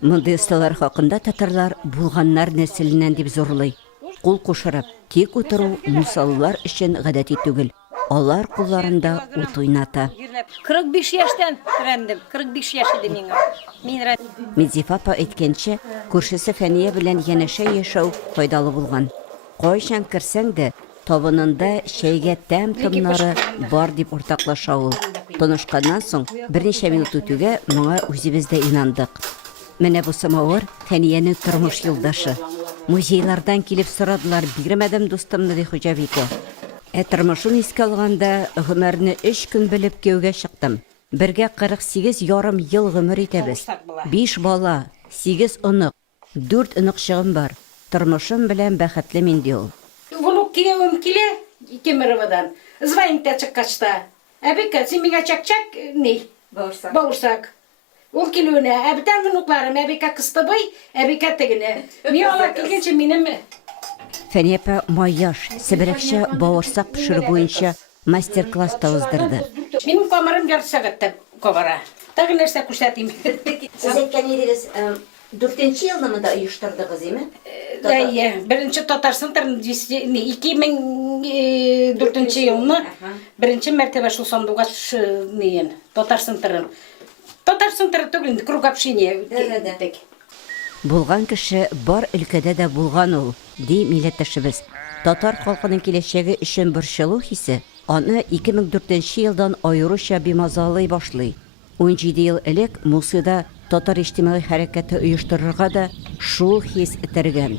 Мондый ысталар хакында татарлар булганнар нәселеннән дип зурлый. Кул кушырып, тик утыру мусаллар өчен гадәти түгел. Алар кулларында ут уйната. 45 яшьтән рәндем. 45 яшь иде миңа. Мин Медзифа апа әйткәнчә, күршесе Фәния белән янәшә яшәү файдалы булган. Кайчан керсәң дә, табынында шәйгә тәм-томнары бар дип уртаклаша ул. Танышканнан соң берничә минут үтүгә моңа үзебез дә инандык. Менә бу самавыр Фәниянең тормыш юлдашы. Музейлардан килеп сорадылар, бирмәдем дустымны ди Хуҗабикә. Тормышын искә алганда, гомерне 3 көн белеп кияүгә чыктым. Бергә 48 ярым ел гомер итәбез. 5 бала, 8 онык, 4 онык бар. Тормышым белән бәхетле мин ди ул. Внук киләм килә, Кемероводан. Звонит чыккачта. Әбикә, син миңа чакчак ни? Баурсак. Ул килүенә, битәр внукларым, әбикә кыстыбый, әбикә тегене. Мин ала килгәнче минем Фәния апа маяш, себерекчә бавырсак пешерү буенча мастер-класс та уздырды. Минем камерам ярты сәгатьтә кабара. Тагы нәрсә күрсәтим. Сез әйткән идегез, 4нче елны да оештырдыгыз, име? Әйе, беренче Татарстан 2004 елны беренче мәртәбә шул сандугач нигән Татарстан тырын. Татарстан тыры түгел, круг общения. Булган кеше бар өлкәдә дә булган ул, ди милләттәшебез. Татар халкының киләчәге өчен борчылу хисе аны 2004 елдан аеруча бимазалый башлый. 17 ел элек Мусыда татар иҗтимагый хәрәкәте оештырырга да шул хис этәргән.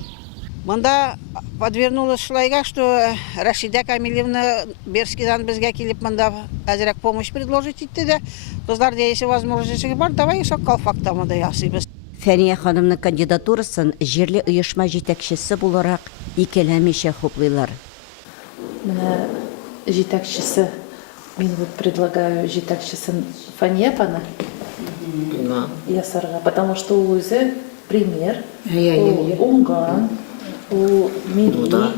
Монда подвернулось шулайга, что Рашида Камилевна Берскидан безгә килеп монда әзрәк помощь предложить итте дә. Кызлар да если возможность бар, давай шакал фактамы да ясыйбыз. Фәния ханымның кандидатурасын җирле оешма җитәкчесе буларак икеләмичә хуплыйлар. Менә җитәкчесе, мин вот предлагаю җитәкчесен Фәния апаны ясарга, потому что ул үзе пример, уңган, ул милли,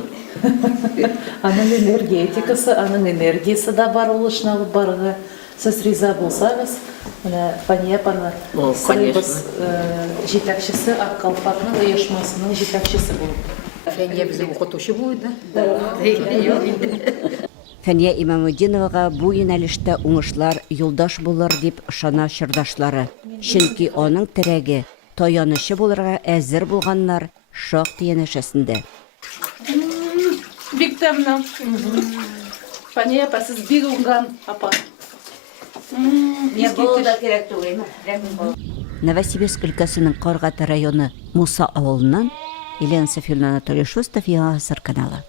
аның энергетикасы, аның энергиясы да бар ул эшне алып барырга. Сез риза булсагыз, менә Фәния апаны сыйбыз җитәкчесе, Аккалпакның оешмасының җитәкчесе булып. Фәния безнең укытучы булды. Фәния Имамуддиновага бу юнәлештә уңышлар юлдаш булыр дип ышана чырдашлары. Чөнки аның терәге, таянышы булырга әзер булганнар шактый янәшәсендә. Бик тәмле. Фәния апа, сез бик уңган апа. Новосибирск өлкәсенең Каргаты районы Муса авылыннан Елена Софьевна Анатолий Шустов, Яңа Гасыр каналы.